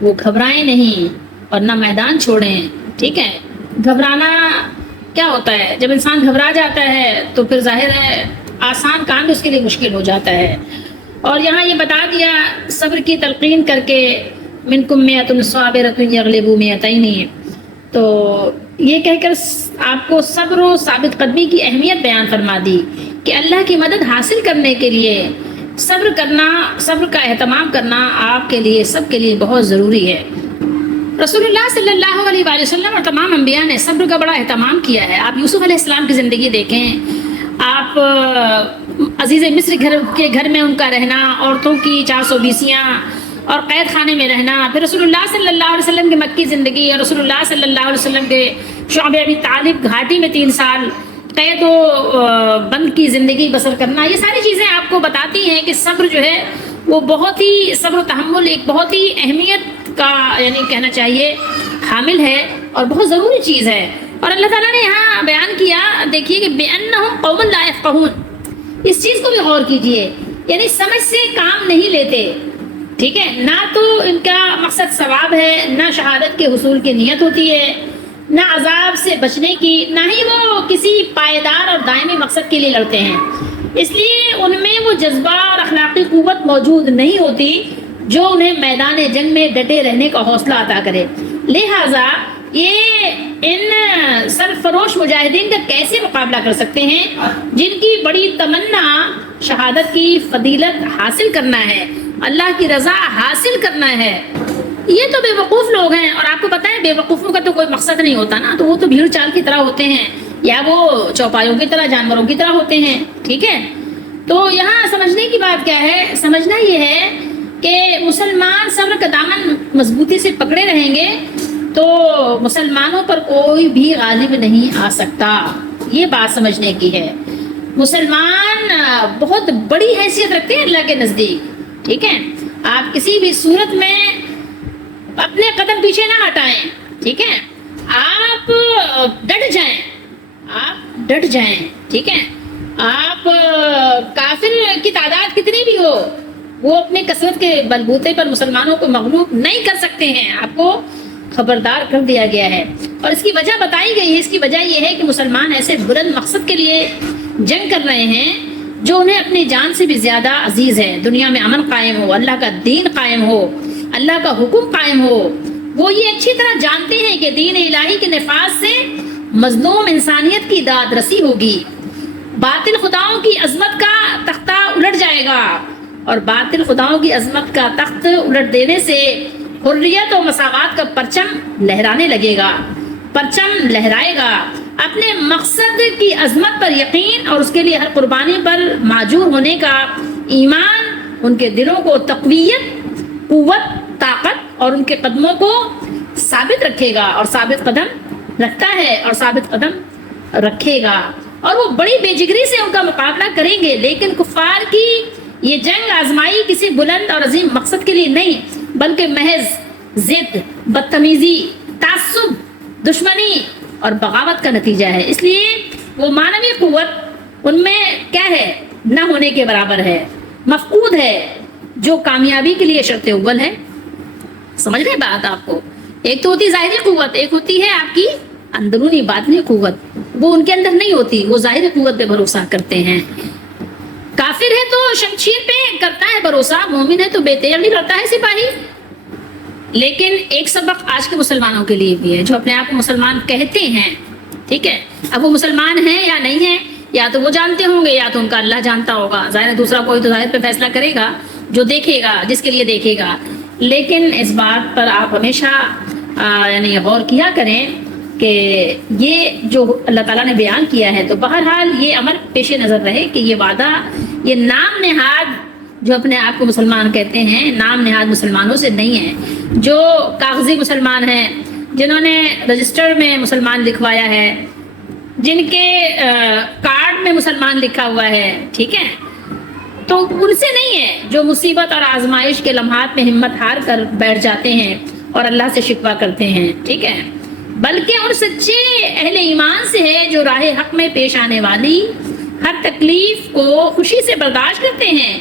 وہ گھبرائیں نہیں اور نہ میدان چھوڑیں، ٹھیک ہے۔ گھبرانا کیا ہوتا ہے؟ جب انسان گھبرا جاتا ہے تو پھر ظاہر ہے آسان کام بھی اس کے لیے مشکل ہو جاتا ہے، اور یہاں یہ بتا دیا صبر کی تلقین کر کے منکم مئۃ صابرۃ یغلبوا مئتین، تو یہ کہہ کر آپ کو صبر و ثابت قدمی کی اہمیت بیان فرما دی کہ اللہ کی مدد حاصل کرنے کے لیے صبر کرنا، صبر کا اہتمام کرنا آپ کے لیے سب کے لیے بہت ضروری ہے۔ رسول اللہ صلی اللہ علیہ وآلہ وسلم اور تمام انبیاء نے صبر کا بڑا اہتمام کیا ہے۔ آپ یوسف علیہ السلام کی زندگی دیکھیں، آپ عزیز مصر کے گھر میں ان کا رہنا، عورتوں کی 420 اور قید خانے میں رہنا، پھر رسول اللہ صلی اللہ علیہ وسلم کی مکی زندگی اور رسول اللہ صلی اللہ علیہ وسلم کے شعب ابی طالب گھاٹی میں 3 سال قید و بند کی زندگی بسر کرنا، یہ ساری چیزیں آپ کو بتاتی ہیں کہ صبر جو ہے وہ بہت ہی، صبر و تحمل ایک بہت ہی اہمیت کا یعنی کہنا چاہیے حامل ہے اور بہت ضروری چیز ہے۔ اور اللہ تعالیٰ نے یہاں بیان کیا، دیکھیے کہ بِأَنَّهُمْ قَوْمٌ لَا يَفْقَهُونَ، اس چیز کو بھی غور کیجئے، یعنی سمجھ سے کام نہیں لیتے، ٹھیک ہے، نہ تو ان کا مقصد ثواب ہے، نہ شہادت کے حصول کی نیت ہوتی ہے، نہ عذاب سے بچنے کی، نہ ہی وہ کسی پائیدار اور دائمی مقصد کے لیے لڑتے ہیں۔ اس لیے ان میں وہ جذبہ اور اخلاقی قوت موجود نہیں ہوتی جو انہیں میدان جنگ میں ڈٹے رہنے کا حوصلہ عطا کرے۔ لہٰذا یہ ان سرفروش مجاہدین کا کیسے مقابلہ کر سکتے ہیں جن کی بڑی تمنا شہادت کی فضیلت حاصل کرنا ہے، اللہ کی رضا حاصل کرنا ہے؟ یہ تو بے وقوف لوگ ہیں، اور آپ کو پتہ ہے بے وقوفوں کا تو کوئی مقصد نہیں ہوتا نا، تو وہ تو بھیڑ چال کی طرح ہوتے ہیں یا وہ چوپایوں کی طرح، جانوروں کی طرح ہوتے ہیں، ٹھیک ہے؟ تو یہاں سمجھنے کی بات کیا ہے؟ سمجھنا یہ ہے کہ مسلمان صبر کا دامن مضبوطی سے پکڑے رہیں گے تو مسلمانوں پر کوئی بھی غالب نہیں آ سکتا۔ یہ بات سمجھنے کی ہے۔ مسلمان بہت بڑی حیثیت رکھتے ہیں اللہ کے نزدیک، ٹھیک ہے؟ آپ کسی بھی صورت میں اپنے قدم پیچھے نہ ہٹائیں، ٹھیک ہے؟ آپ ڈٹ جائیں، آپ ڈٹ جائیں، ٹھیک ہے؟ آپ کافر کی تعداد کتنی بھی ہو، وہ اپنے کثرت کے بلبوتے پر مسلمانوں کو مغلوب نہیں کر سکتے ہیں۔ آپ کو خبردار کر دیا گیا ہے، اور اس کی وجہ بتائی گئی ہے۔ اس کی وجہ یہ ہے کہ مسلمان ایسے بلند مقصد کے لیے جنگ کر رہے ہیں جو انہیں اپنی جان سے بھی زیادہ عزیز ہے۔ دنیا میں امن قائم ہو، اللہ کا دین قائم ہو، اللہ کا حکم قائم ہو۔ وہ یہ اچھی طرح جانتے ہیں کہ دین الہی کے نفاذ سے مظلوم انسانیت کی داد رسی ہوگی، باطل خداؤں کی عظمت کا تختہ الٹ جائے گا، اور باطل خداؤں کی عظمت کا تخت الٹ دینے سے حریت و مساوات کا پرچم لہرانے لگے گا، پرچم لہرائے گا۔ اپنے مقصد کی عظمت پر یقین اور اس کے لیے ہر قربانی پر معجور ہونے کا ایمان ان کے دلوں کو تقویت، قوت، طاقت اور ان کے قدموں کو ثابت رکھے گا، اور ثابت قدم رکھتا ہے اور ثابت قدم رکھے گا، اور وہ بڑی بے جگری سے ان کا مقابلہ کریں گے۔ لیکن کفار کی یہ جنگ آزمائی کسی بلند اور عظیم مقصد کے لیے نہیں، بلکہ محض ضد، بدتمیزی، تعصب، دشمنی اور بغاوت کا نتیجہ ہے۔ اس لیے وہ معنوی قوت ان میں کیا ہے؟ نہ ہونے کے برابر ہے، مفقود ہے، جو کامیابی کے لیے شرط اول ہے۔ سمجھ رہے بات آپ کو؟ ایک تو ہوتی ظاہری قوت، ایک ہوتی ہے آپ کی اندرونی باطنی قوت، وہ ان کے اندر نہیں ہوتی، وہ ظاہری قوت پہ بھروسہ کرتے ہیں۔ کافر ہے تو شمشیر پہ کرتا ہے بھروسہ، مومن ہے تو بے تیغ نہیں لڑتا ہے سپاہی۔ لیکن ایک سبق آج کے مسلمانوں کے لیے بھی ہے، جو اپنے آپ کو مسلمان کہتے ہیں، ٹھیک ہے؟ اب وہ مسلمان ہیں یا نہیں ہیں، یا تو وہ جانتے ہوں گے یا تو ان کا اللہ جانتا ہوگا، ظاہر دوسرا کوئی تو ظاہر پہ فیصلہ کرے گا جو دیکھے گا، جس کے لیے دیکھے گا۔ لیکن اس بات پر آپ ہمیشہ یعنی غور کیا کریں کہ یہ جو اللہ تعالیٰ نے بیان کیا ہے، تو بہرحال یہ امر پیش نظر رہے کہ یہ وعدہ، یہ نام نہاد جو اپنے آپ کو مسلمان کہتے ہیں، نام نہاد مسلمانوں سے نہیں ہے، جو کاغذی مسلمان ہیں، جنہوں نے رجسٹر میں مسلمان لکھوایا ہے، جن کے کارڈ میں مسلمان لکھا ہوا ہے، ٹھیک ہے؟ تو ان سے نہیں ہے جو مصیبت اور آزمائش کے لمحات میں ہمت ہار کر بیٹھ جاتے ہیں اور اللہ سے شکوہ کرتے ہیں، ٹھیک ہے؟ بلکہ ان سچے اہل ایمان سے ہے جو راہ حق میں پیش آنے والی ہر تکلیف کو خوشی سے برداشت کرتے ہیں،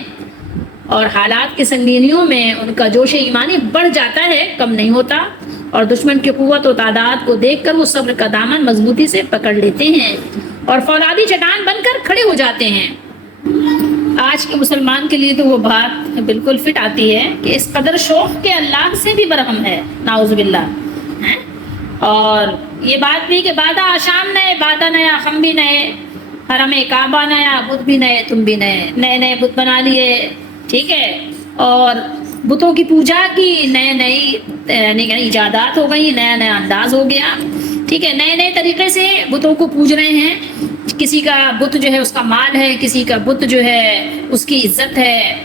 اور حالات کی سنگینیوں میں ان کا جوش ایمانی بڑھ جاتا ہے، کم نہیں ہوتا، اور دشمن کی قوت و تعداد کو دیکھ کر وہ صبر کا دامن مضبوطی سے پکڑ لیتے ہیں اور فولادی چٹان بن کر کھڑے ہو جاتے ہیں۔ آج کے مسلمان کے لیے تو وہ بات بالکل فٹ آتی ہے کہ اس قدر شوق کے اللہ سے بھی برہم ہے، نعوذ باللہ۔ اور یہ بات بھی کہ بادہ شام نئے، بادہ نیا، ہم بھی نئے، حرم کعبہ نیا، بت بھی نئے، تم بھی نئے، نئے نئے بت بنا لیے، ٹھیک ہے؟ اور بتوں کی پوجا کی نئے نئی ایجادات ہو گئی، نیا نیا انداز ہو گیا، ٹھیک ہے؟ نئے نئے طریقے سے بتوں کو پوج رہے ہیں۔ کسی کا بت جو ہے اس کا مال ہے، کسی کا بت جو ہے اس کی عزت ہے۔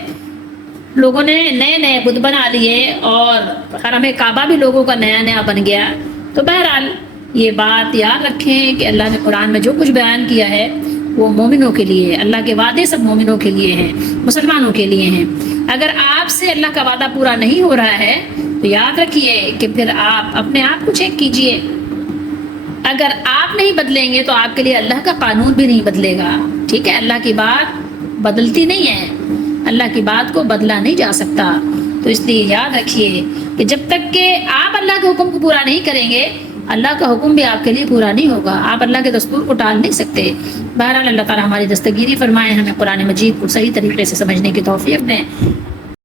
لوگوں نے نئے نئے بت بنا لیے، اور حرم کعبہ بھی لوگوں کا نیا نیا بن گیا۔ تو بہرحال یہ بات یاد رکھیں کہ اللہ نے قرآن میں جو کچھ بیان کیا ہے وہ مومنوں کے لیے، اللہ کے وعدے سب مومنوں کے لیے ہیں، مسلمانوں کے لیے ہیں۔ اگر آپ سے اللہ کا وعدہ پورا نہیں ہو رہا ہے تو یاد رکھیے کہ پھر آپ اپنے آپ کو چیک کیجئے۔ اگر آپ نہیں بدلیں گے تو آپ کے لیے اللہ کا قانون بھی نہیں بدلے گا، ٹھیک ہے؟ اللہ کی بات بدلتی نہیں ہے، اللہ کی بات کو بدلا نہیں جا سکتا۔ تو اس لیے یاد رکھیے کہ جب تک کہ آپ اللہ کے حکم کو پورا نہیں کریں گے اللہ کا حکم بھی آپ کے لیے پورا نہیں ہوگا، آپ اللہ کے دستور کو ٹال نہیں سکتے۔ بہرحال اللہ تعالیٰ ہماری دستگیری فرمائے، ہمیں قرآن مجید کو صحیح طریقے سے سمجھنے کی توفیق دیں۔